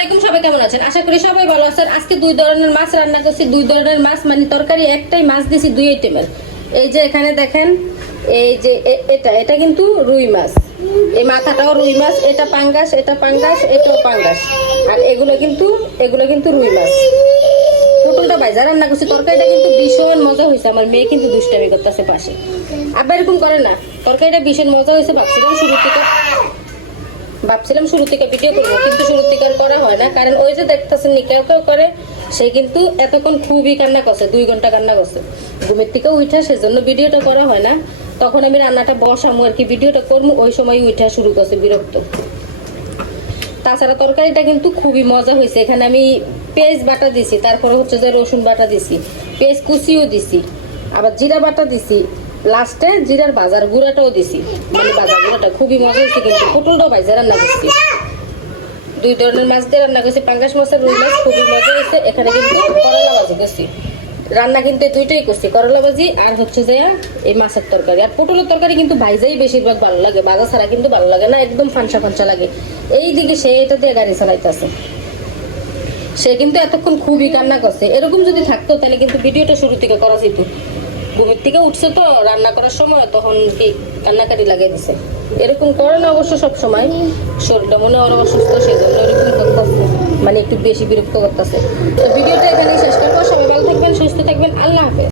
আলাইকুম, সবাই কেমন আছেন? আশা করি সবাই ভালো আছেন। আজকে দুই ধরনের মাছ রান্না করছি। দুই ধরনের মাছ মানে তরকারি একটাই মাছ দিছি দুই আইটেমের এই যে এখানে দেখেন, এই যে এটা এটা কিন্তু রুই মাছ। এই মাথাটাও রুই মাছ, এটা পাঙ্গাস এটা পাঙ্গাস, এটাও পাঙ্গাস। আর এগুলো কিন্তু এগুলো কিন্তু রুই মাছ। পটলটা ভাইজা রান্না করছি, তরকারিটা কিন্তু ভীষণ মজা হয়েছে। আমার মেয়ে কিন্তু দুষ্টামি করতেছে পাশে। আবার এরকম করে না, তরকারিটা ভীষণ মজা হয়েছে, ভাবছিলাম শুরু থেকে ভাবছিলাম শুরু থেকে ভিডিও করব, কিন্তু শুরু থেকে হয় না। কারণ ওই যে দেখতেছেন নি কেউ কেউ করে, সে কিন্তু এতক্ষণ খুবই কান্না করছে, দুই ঘণ্টা কান্না করছে। ঘুমের থেকে উঠা, সেজন্য ভিডিওটা করা হয় না। তখন আমি রান্নাটা বসামো আর কি, ভিডিওটা করব ওই সময় উঠা শুরু করছে বিরক্ত। তাছাড়া তরকারিটা কিন্তু খুবই মজা হয়েছে। এখানে আমি পেঁয়াজ বাটা দিছি, তারপরে হচ্ছে যে রসুন বাটা দিছি, পেঁয়াজ কুচিও দিছি, আবার জিরা বাটা দিছি, লাস্টে জিরার বাজার গুঁড়াটাও দিছি। মানে বাজার গুঁড়াটা খুবই মজা হয়েছে কিন্তু পটলটাও ভাইজা রান্না করছি। দুই ধরনের মাছ দিয়ে রান্না করছি। পাঙ্গাস মাছের রুই মাছ খুবই মজা হয়েছে এখানে কিন্তু করলা ভাজি করছি। রান্না কিন্তু দুইটাই করছি, করলা ভাজি আর হচ্ছে যে এই মাছের তরকারি। আর পটলের তরকারি কিন্তু ভাইজাই বেশিরভাগ ভালো লাগে, ভাজা ছাড়া কিন্তু ভালো লাগে না, একদম ফানসা ফানসা লাগে। এই দিকে সে এটা দিয়ে গাড়ি চালাইতেছে। সে কিন্তু এতক্ষণ খুবই কান্না করছে। এরকম যদি থাকতো, তাহলে কিন্তু ভিডিওটা শুরু থেকে করা যেত। ঘুমের থেকে উঠছে তো, রান্না করার সময় তখন কি কান্নাকাটি লাগিয়ে দিছে। এরকম করে না অবশ্য সব সময়। শরীরটা মনে হয় অসুস্থ সেই জন্য এরকম মানে একটু বেশি বিরক্ত করতেছে। তো ভিডিওটা এখানে